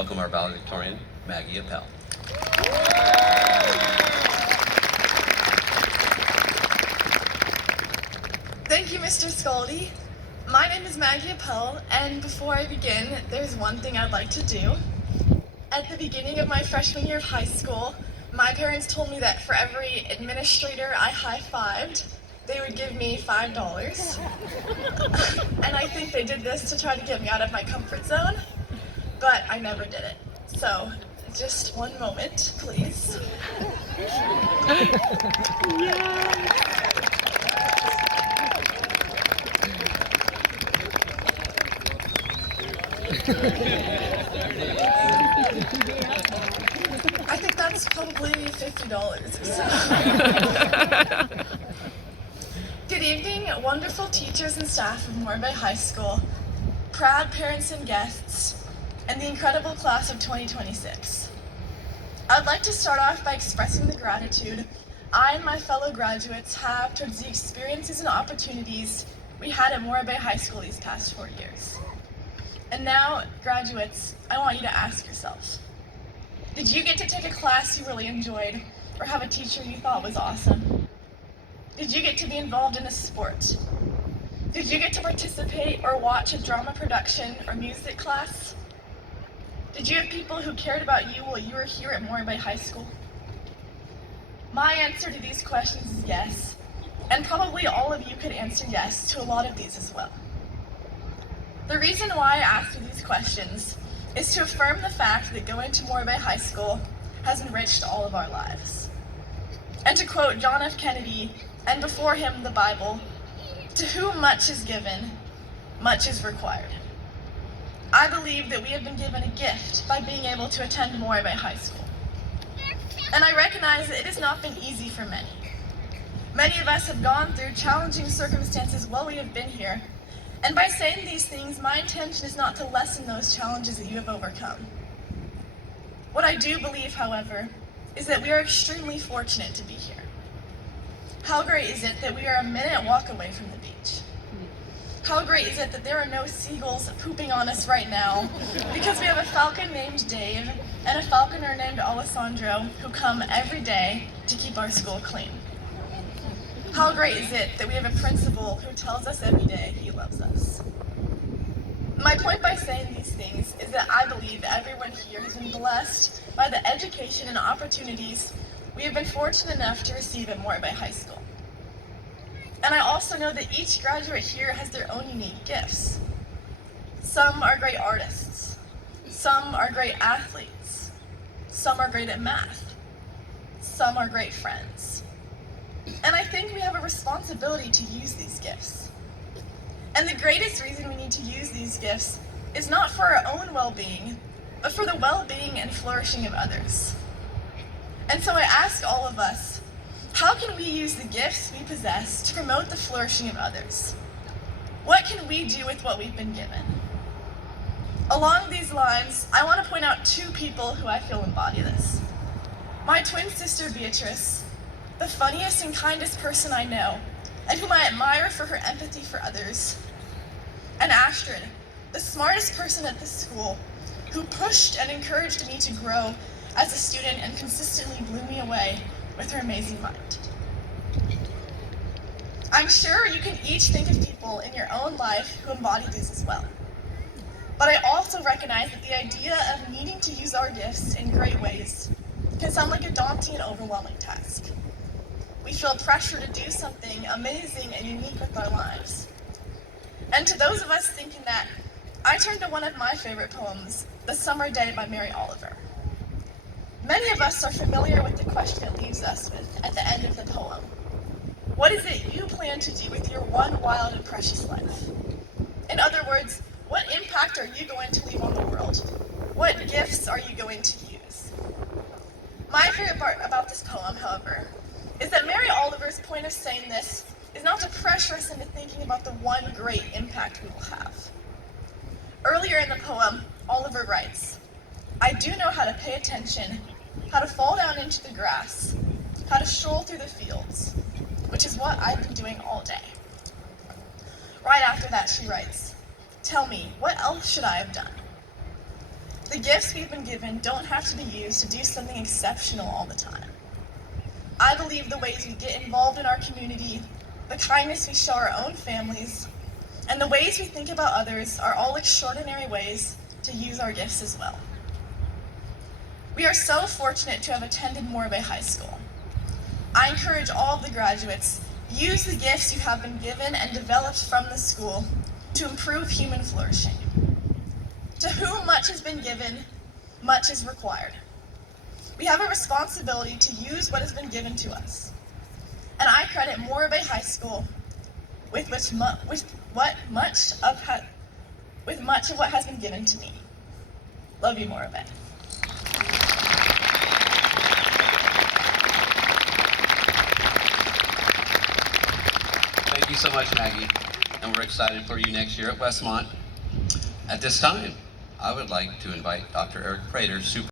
Welcome our valedictorian, Maggie Appel. Thank you, Mr. Scaldi. My name is Maggie Appel, and before I begin, there's one thing I'd like to do. At the beginning of my freshman year of high school, my parents told me that for every administrator I high-fived, they would give me $5. And I think they did this to try to get me out of my comfort zone, but I never did it. So, just one moment, please. I think that's probably $50. Good evening, wonderful teachers and staff of Moore Bay High School, proud parents and guests, and the incredible class of 2026. I'd like to start off by expressing the gratitude I and my fellow graduates have towards the experiences and opportunities we had at Moore Bay High School these past 4 years. And now, graduates, I want you to ask yourself, did you get to take a class you really enjoyed or have a teacher you thought was awesome? Did you get to be involved in a sport? Did you get to participate or watch a drama production or music class? Did you have people who cared about you while you were here at Moore Bay High School? My answer to these questions is yes, and probably all of you could answer yes to a lot of these as well. The reason why I asked you these questions is to affirm the fact that going to Moore Bay High School has enriched all of our lives. And to quote John F. Kennedy, and before him the Bible, to whom much is given, much is required. I believe that we have been given a gift by being able to attend Moore Bay High School. And I recognize that it has not been easy for many. Many of us have gone through challenging circumstances while we have been here, and by saying these things, my intention is not to lessen those challenges that you have overcome. What I do believe, however, is that we are extremely fortunate to be here. How great is it that we are a minute walk away from the beach? How great is it that there are no seagulls pooping on us right now because we have a falcon named Dave and a falconer named Alessandro who come every day to keep our school clean? How great is it that we have a principal who tells us every day he loves us? My point by saying these things is that I believe everyone here has been blessed by the education and opportunities we have been fortunate enough to receive at Moore Bay High School. And I also know that each graduate here has their own unique gifts. Some are great artists. Some are great athletes. Some are great at math. Some are great friends. And I think we have a responsibility to use these gifts. And the greatest reason we need to use these gifts is not for our own well-being, but for the well-being and flourishing of others. And so I ask all of us, how can we use the gifts we possess to promote the flourishing of others? What can we do with what we've been given? Along these lines, I want to point out two people who I feel embody this. My twin sister Beatrice, the funniest and kindest person I know, and whom I admire for her empathy for others. And Astrid, the smartest person at this school, who pushed and encouraged me to grow as a student and consistently blew me away with her amazing mind. I'm sure you can each think of people in your own life who embody these as well. But I also recognize that the idea of needing to use our gifts in great ways can sound like a daunting and overwhelming task. We feel pressure to do something amazing and unique with our lives. And to those of us thinking that, I turn to one of my favorite poems, The Summer Day by Mary Oliver. Many of us are familiar with the question it leaves us with at the end of the poem. What is it you plan to do with your one wild and precious life? In other words, what impact are you going to leave on the world? What gifts are you going to use? My favorite part about this poem, however, is that Mary Oliver's point of saying this is not to pressure us into thinking about the one great impact we will have. Earlier in the poem, Oliver writes, I do know how to pay attention, how to fall down into the grass, how to stroll through the fields, which is what I've been doing all day. Right after that, she writes, tell me, what else should I have done? The gifts we've been given don't have to be used to do something exceptional all the time. I believe the ways we get involved in our community, the kindness we show our own families, and the ways we think about others are all extraordinary ways to use our gifts as well. We are so fortunate to have attended Morbe High School. I encourage all of the graduates, use the gifts you have been given and developed from the school to improve human flourishing. To whom much has been given, much is required. We have a responsibility to use what has been given to us. And I credit Morbe High School with much of what has been given to me. Love you, Morbe. Thank you so much, Maggie. And we're excited for you next year at Westmont. At this time, I would like to invite Dr. Eric Prater, Super